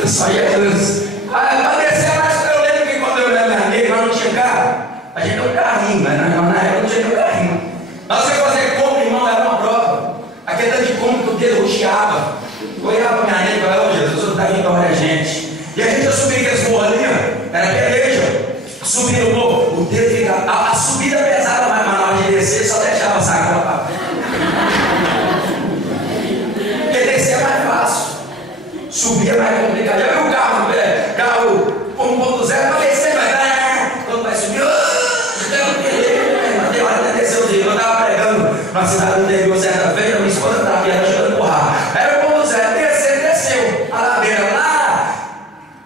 Eu só ia para descer mais. Eu lembro que quando eu era minha nega, não tinha carro. A gente tinha um carrinho, mas na época não tinha um carrinho. Nós íamos fazer compra, irmão, era uma prova. Aquele tanto de compra que o dedo roxeava. Eu olhava para minha nega e falava: ô Jesus, o carrinho para a gente. E a gente ia subir aqueles morros ali, era peleja. Subindo o morro, o dedo ficava. A subida pesava, mas na hora de descer só deixava a sacola para frente. Porque descer é mais fácil. Subir é mais complicado. Já viu o carro 1.0 para descer, quando vai subir, tem hora que desceu o dia. Eu estava pregando na cidade do interior certa feira, minha esposa estava aqui ajudando a empurrar. Era o 1.0, desceu a ladeira lá,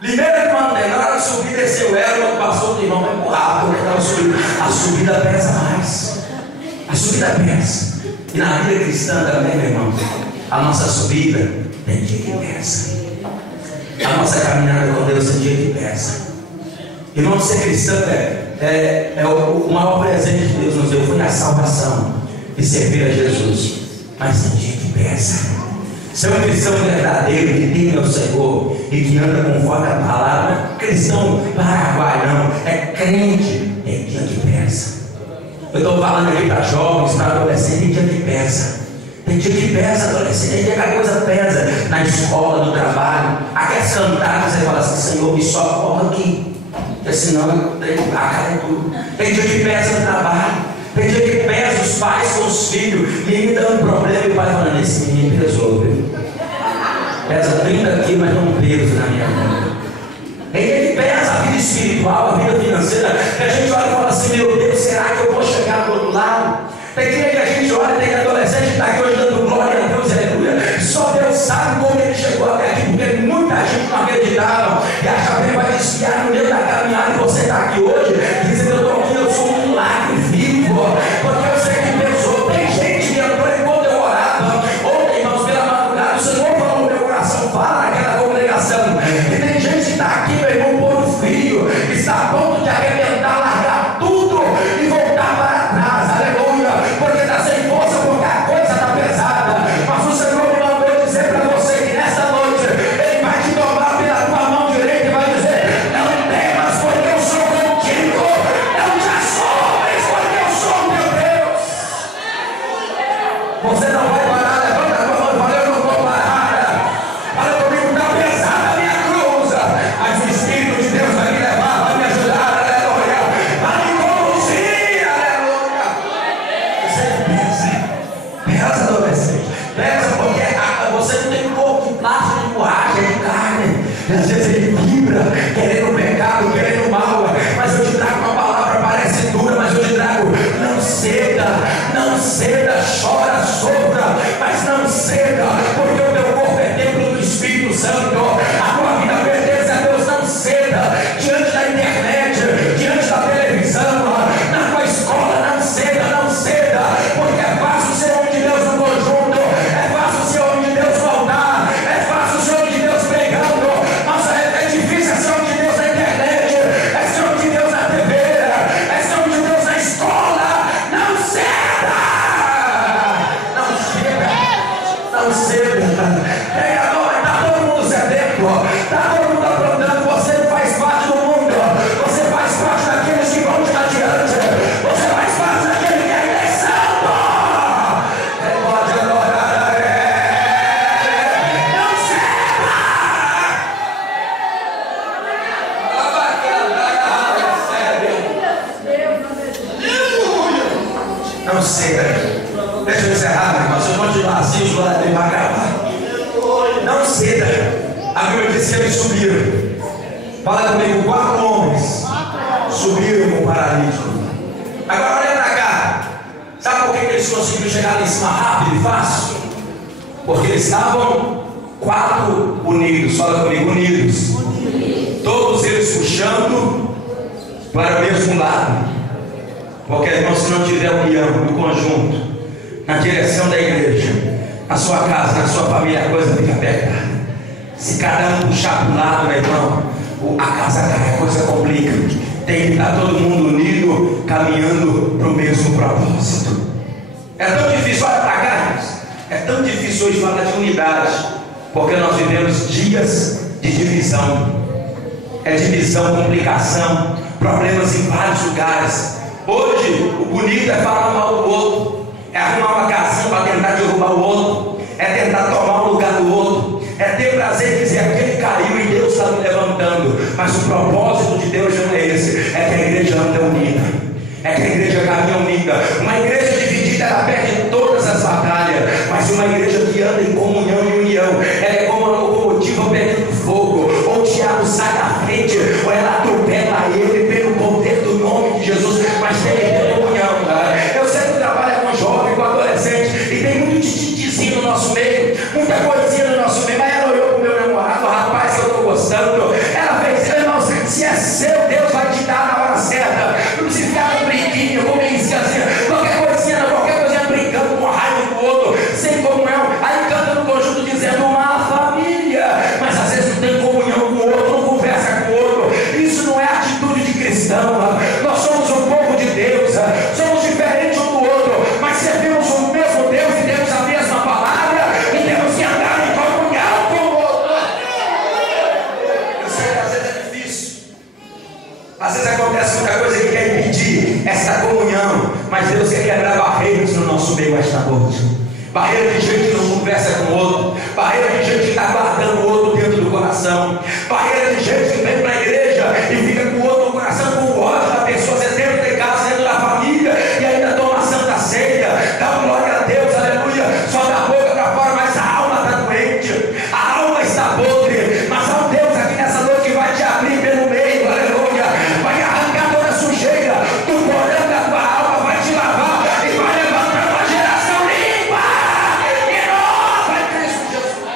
Limeira de Mantém, na hora de subir, desceu ela, quando passou o irmão vai empurrar, porque estava subindo. A subida pesa mais. A subida pesa. E na vida cristã também, meu irmão, a nossa subida tem dia que pesa. A nossa caminhada com Deus tem dia que pesa. Irmão, ser cristão é o maior presente que Deus nos deu. Foi a salvação e servir a Jesus. Mas tem dia que pesa. Ser um cristão verdadeiro, que teme ao Senhor e que anda conforme a palavra, cristão paraguai não, é crente, tem dia que pesa. Eu estou falando aqui para jovens, para adolescentes, tem dia que pesa. Tem dia que pesa, adolescente, tem dia que a coisa pesa na escola, no trabalho. Aquelas cantadas, você fala assim: Senhor, me socorre aqui, porque senão a cara é tudo. Tem dia que pesa no trabalho. Tem dia que pesa os pais com os filhos, menino dando problema e o pai falando: esse menino pesou, viu? Pesa 30 quilos, mas não um peso na minha mão. Tem dia que pesa a vida espiritual, a vida financeira, que a gente olha e fala assim: meu Deus, será que eu vou chegar do outro lado? Tem dia que a gente olha e tem adolescente que está aqui hoje dando glória a Deus, aleluia. Só Deus sabe como ele chegou até aqui, porque muita gente não acreditava e achava que ele vai desviar no meio da caminhada. E você está aqui hoje dizendo: eu estou aqui, eu sou um milagre vivo, porque eu sei que pesou. Tem gente que entrou enquanto eu orava. Ontem, irmãos, pela madrugada, o Senhor falou no meu coração: fala naquela congregação. E tem gente que está aqui, meu irmão, por um frio, que está a ponto de arrebentar, largar tudo e voltar para trás, aleluia, porque está sem força, porque a coisa está pesada. Mas o Senhor me mandou dizer para você que nessa noite Ele vai te tomar pela tua mão direita e vai dizer: não temas, porque eu sou contigo. Não te assombres, porque eu sou teu Deus. Você não vai parar. Levanta a tua mão e fala: eu não vou parar. Fala comigo: está pesada a minha cruz, mas o Espírito de Deus vai me levar, vai me ajudar, aleluia, vai me conduzir, aleluia. Você pesa, adolescente, pesa, porque você não tem corpo de plástico, de borracha, de carne. Às vezes ele vibra, querendo pecado, querendo mal, mas eu te trago uma palavra, parece dura, mas eu te trago: não ceda, chora, sofra, mas não ceda, porque o teu corpo é templo do Espírito Santo, a tua vida pertence a Deus. Não ceda diante da internet, diante da televisão, na tua escola. Não ceda, porque é fácil ser homem de Deus no conjunto, é fácil ser homem de Deus voltar, é fácil ser homem de Deus pregando, mas é difícil ser homem de Deus na internet, é ser homem de Deus na TV, é ser homem de Deus na escola. Não ceda, não ceda. Pregador, está todo mundo sedento, está todo mundo aprontando. Você não faz parte do mundo, você faz parte daqueles que vão estar adiante, você faz parte daquele que é santo. Pode adorar, não ceda. Não ceda. Deixa eu encerrar, mas eu vou continuar assim, os glórias vai acabar. Não ceda. A Bíblia diz que eles subiram. Fala comigo: 4 homens subiram com o paralítico. Agora olha para cá. Sabe por que eles conseguiram chegar lá em cima rápido e fácil? Porque eles estavam 4 unidos. Fala comigo: unidos. Todos eles puxando para o mesmo lado. Porque, irmão, se não tiver união do conjunto, na direção da igreja, na sua casa, na sua família, a coisa fica apertada. Se cada um puxar para um lado, meu irmão, a casa cai, a coisa complica. Tem que estar todo mundo unido, caminhando para o mesmo propósito. É tão difícil, olha para cá, irmãos. É tão difícil hoje falar de unidade, porque nós vivemos dias de de divisão. É divisão, complicação, problemas em vários lugares. Hoje, o bonito é falar mal do outro, é arrumar uma casinha para tentar derrubar o outro, é tentar tomar o lugar do outro, é ter prazer em dizer aquele caiu e Deus está me levantando. Mas o propósito de Deus não é esse, é que a igreja anda unida, é que a igreja caminha unida. Uma igreja dividida, ela perde todas as batalhas, mas uma igreja que anda em comunhão e união, ela é como uma locomotiva pegando fogo. Ou o diabo sai da frente, ou ela atropela ele pelo poder do nome de Jesus, mas tem que ter comunhão. Eu sempre trabalho com jovem, com adolescente, e tem muito titizinho no nosso meio, muita coisinha no nosso meio. Mas ela olhou pro meu namorado, rapaz, que eu estou gostando. Ela fez, irmão, se é seu, Deus vai te dar na hora certa. Não precisa ficar com brinquinho, com meniscazinha, qualquer coisinha brincando com raiva do outro, sem comunhão. Aí canta no conjunto dizendo uma família, mas às vezes não tem comunhão com o outro, não conversa com o outro. Isso não é atitude de cristão. Nós somos um povo de Deus, somos diferentes um do outro, mas servimos o mesmo Deus e temos a mesma palavra, e temos que andar em comunhão com o outro. Eu sei que às vezes é difícil, às vezes acontece muita coisa que quer impedir esta comunhão, mas Deus quer quebrar barreiras no nosso meio esta noite. Barreira de gente que não conversa com o outro, barreira de gente que está guardando o outro dentro do coração, barreira de gente que vem para a igreja e fica com o outro no coração, com o ódio da pessoa. Você dentro de casa, dentro da família, e ainda toma a santa ceia, dá glória a Deus, aleluia, só da boca para fora, mas a alma está doente, a alma está podre. Mas há um Deus aqui nessa noite que vai te abrir pelo meio, aleluia, vai arrancar toda a sujeira do porão da tua alma, vai te lavar e vai levantar uma geração limpa e nova em Cristo Jesus.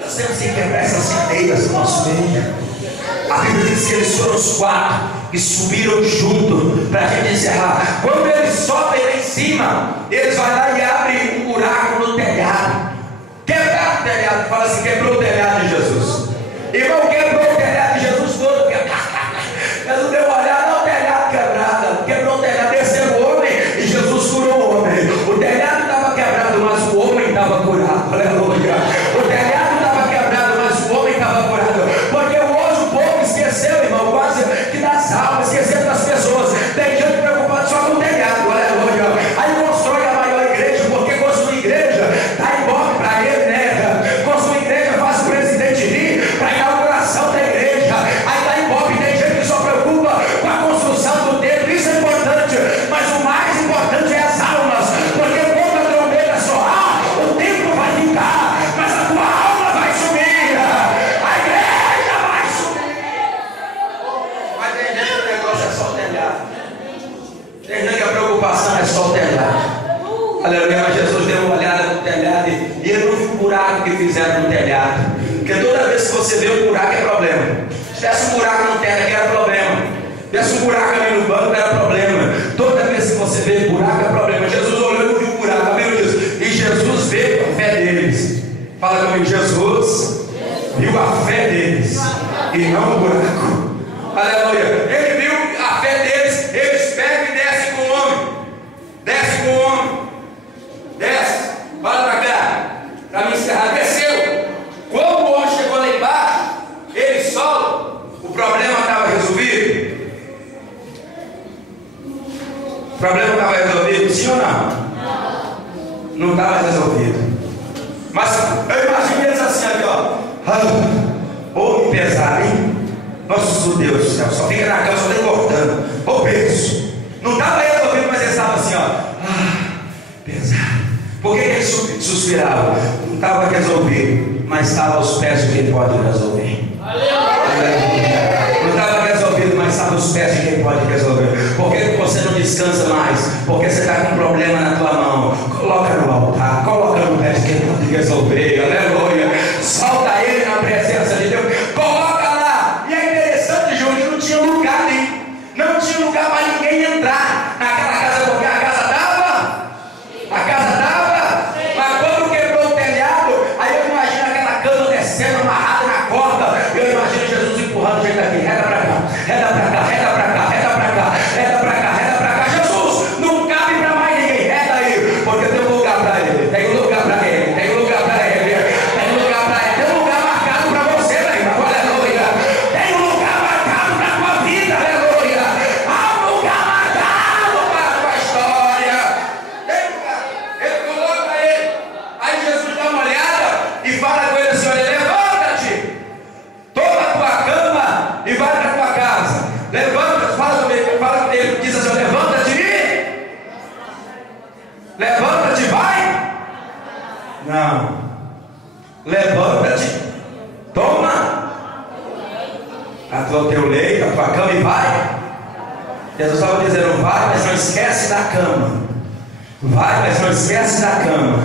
Nós temos que quebrar essas cadeias do nosso meio. A Bíblia diz que eles foram os 4 e subiram junto para a gente encerrar. Quando eles sobem lá em cima, eles vão lá e abrem um buraco no telhado. Quebraram o telhado, fala assim: quebrou o telhado de Jesus. Irmão, quebrou o telhado de Jesus todo. Jesus deu uma olhada, não, o telhado quebrado. Quebrou o telhado, desceu o homem e Jesus curou o homem. O telhado estava quebrado, mas o homem estava curado. Aleluia. O telhado estava quebrado, mas o homem estava curado. Porque hoje o povo esqueceu, irmão, quase que das almas, esquecendo das pessoas. Tem gente preocupada só com o telhado. Aleluia. Aí constrói a maior igreja, porque construir igreja dá ibope para ele, né? Construir igreja faz o presidente rir para a inauguração da igreja. Aí dá ibope, tem gente que só preocupa com a construção do templo. Isso é importante, mas o mais importante é as almas, porque quando a trombeta soar, o templo vai ficar, mas a tua alma vai subir, a igreja vai subir. Mas tem gente que o negócio é só o telhado, tem gente que a preocupação é só o telhado. Aleluia. Mas Jesus deu uma olhada no telhado e ele não viu o buraco que fizeram no telhado, porque toda vez que você vê um buraco é problema. Se tivesse um buraco no teto aqui era problema, se tivesse um buraco ali no banco era problema. Toda vez que você vê buraco é problema. Jesus olhou e não viu o buraco, a Bíblia diz, e Jesus veio a fé deles. Fala comigo: Jesus viu a fé deles e não o buraco. Aleluia. Ele viu a fé deles. Eles pegam e descem com o homem, desce com o homem, desce, fala pra cá, pra me encerrar. Desceu. Quando o homem chegou lá embaixo, ele solta. O problema estava resolvido? O problema estava resolvido, sim ou não? Não estava resolvido. Mas eu imagino eles assim, aqui, ó. Homem pesado, hein? Nosso Deus do céu, só fica na cama, só tem cortando. Ô peso. Não estava resolvido, mas eles estavam assim, ó. Pesado. Por que eles suspiravam? Não estava resolvido, mas estava aos pés de quem pode resolver. Não estava resolvido, mas estava aos pés de quem pode resolver. Por que você não descansa mais? Porque você está com um problema na tua mão. Coloca no altar, coloca no pé de quem pode resolver. Aleluia. Solta ele na presença de Deus. Coloca lá. E é interessante, Júnior, que não tinha lugar ali. Não tinha lugar para ninguém entrar naquela casa, porque a casa estava. Mas quando quebrou o telhado, aí eu imagino aquela cama descendo, amarrada na corda. Eu imagino Jesus empurrando gente aqui. Reda pra cá, reda pra cá, reda pra cá, reda pra cá, reda pra cá, reda pra cá. Jesus, não cabe pra mais ninguém. Reda aí, porque tem um lugar pra ele. Tem um lugar pra ele. Tem um lugar pra ele. Tem um lugar levanta-te, toma a tua teu leito, a tua cama e vai. Jesus estava dizendo: vai, mas não esquece da cama. Vai, mas não esquece da cama.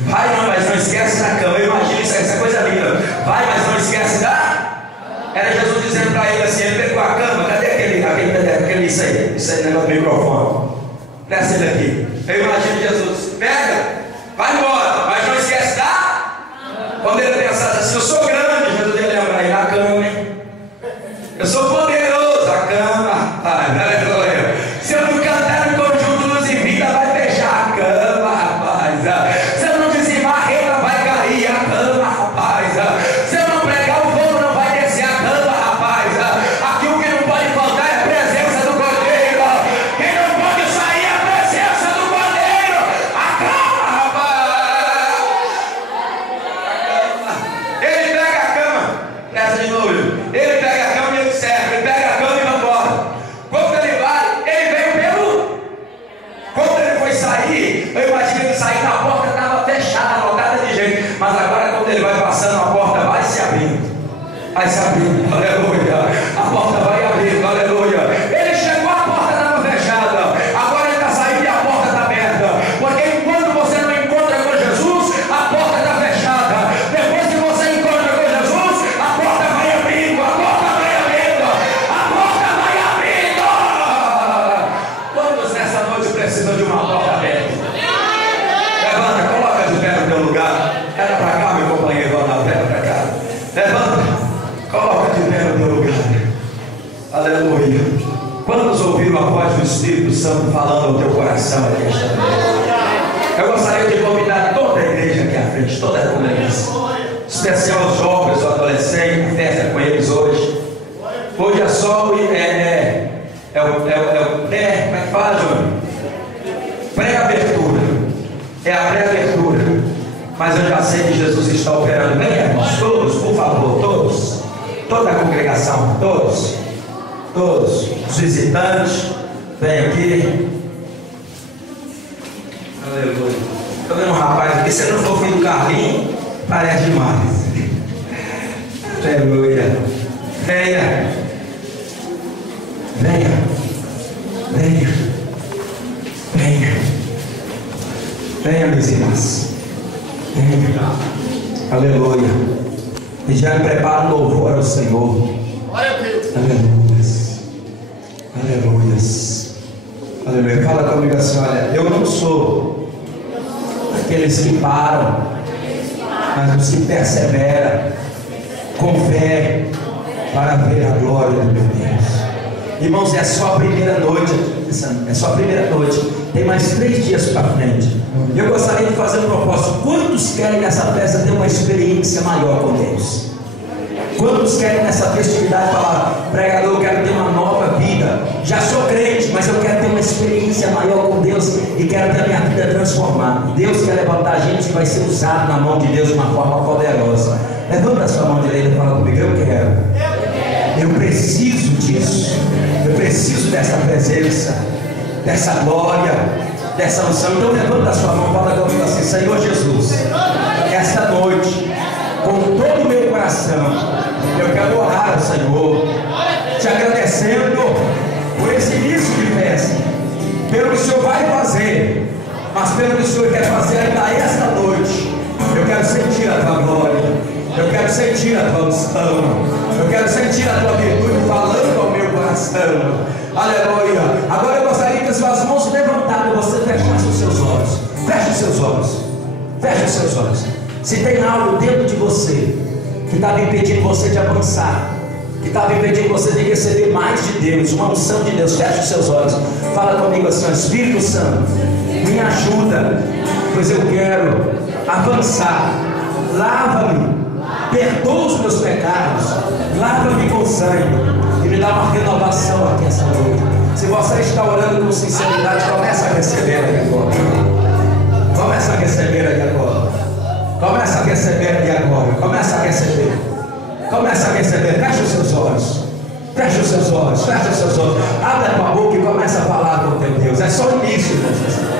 Vai, não, mas não esquece da cama. Eu imagino isso, essa coisa linda. Vai, mas não esquece da. Era Jesus dizendo para ele assim: ele pegou a cama. Cadê aquele isso aí, negócio do microfone? Presta ele aqui. Eu imagino Jesus: pega, vai embora, mas não esquece da. Quando ele pensasse assim: eu sou grande, Jesus ia lembrar aí da cama, hein? Eu sou poderoso, a cama. Aleluia. Se eu não cantar no conjunto Luz e Vida, vai fechar a cama, rapaz. Se eu não dizimar a renda, vai cair a cama, rapaz. Se eu não pregar o fogo, não vai descer a cama, rapaz. Aqui o que não pode faltar é a presença do Cordeiro. Quem não pode sair é a presença do Cordeiro. A cama, rapaz. Ele pega a cama. Essa de novo. Ele pega a cama e ele serve. Ele pega a cama e vai embora. Quando ele vai, ele veio pelo. Quando ele foi sair, eu imagino ele sair na porta, estava fechada, lotada de gente. Mas agora, quando ele vai passando, a porta vai se abrindo. Vai se abrindo, aleluia. A porta vai abrindo, aleluia. Ele chegou, a porta estava fechada. Agora ele está saindo e a porta está aberta. Porque enquanto você não encontra com Jesus, a porta está fechada. Depois que você encontra com Jesus, a porta vai abrindo, a porta vai abrindo, a porta vai abrindo. Quantos nessa noite precisam de uma porta aberta? Levanta, coloca de pé no teu lugar. Era para cá, meu companheiro, Ronaldo, era para cá. Levanta, coloca de pé no teu lugar. Aleluia. Quantos ouviram a voz do Espírito Santo falando ao teu coração aqui esta noite? Eu gostaria de convidar toda a igreja aqui à frente, toda a congregação, especial os jovens, os adolescentes, festa com eles hoje. Hoje é só como é que fala, Júnior? Pré-abertura. É a pré-abertura. Mas eu já sei que Jesus está operando. Vem, irmãos, todos, por favor, todos. Toda a congregação, todos. Todos. Os visitantes, vem aqui. Aleluia. Estou vendo um rapaz aqui, se não for filho do Carlinho, parece demais. Aleluia. Venha. Venha. Venha. Venha. Venha, meus irmãos. Venha. Aleluia. E já prepara um louvor ao Senhor. Aleluias. Aleluias. Aleluia. Fala comigo assim: olha, eu não sou aqueles que param, mas os que perseveram com fé para ver a glória do meu Deus. Irmãos, é só a primeira noite. É só a primeira noite. Tem mais 3 dias para frente. Eu gostaria de fazer um propósito. Quantos querem nessa festa ter uma experiência maior com Deus? Quantos querem nessa festividade falar: pregador, eu quero ter uma nova vida? Já sou crente, mas eu quero ter uma experiência maior com Deus e quero ter a minha vida transformada. Deus quer levantar a gente que vai ser usado na mão de Deus de uma forma poderosa. Levanta a sua mão direita e fala comigo: eu quero. Eu preciso disso. Eu preciso dessa presença, dessa glória, dessa unção. Então levanta a sua mão, fala comigo assim: Senhor Jesus, esta noite, com todo o meu coração, eu quero orar ao Senhor, te agradecendo por esse início de festa, pelo que o Senhor vai fazer, mas pelo que o Senhor quer fazer ainda esta noite. Eu quero sentir a tua glória, eu quero sentir a tua unção, eu quero sentir a tua virtude falando ao meu coração. Aleluia. Agora eu gostaria que as suas mãos levantadas, você fechasse os seus olhos. Feche os seus olhos. Feche os seus olhos. Se tem algo dentro de você que estava impedindo você de avançar, que estava impedindo você de receber mais de Deus, uma unção de Deus, feche os seus olhos. Fala comigo assim: Espírito Santo, me ajuda, pois eu quero avançar. Lava-me, perdoa os meus pecados, lava-me com sangue e me dá uma renovação aqui essa noite. Se você está orando com sinceridade, começa a receber aqui agora. Começa a receber aqui agora. Começa a receber aqui agora. Começa a receber. Começa a receber. Fecha os seus olhos. Fecha os seus olhos. Fecha os seus olhos. Abre a tua boca e começa a falar com o teu Deus. É só o início, irmãos.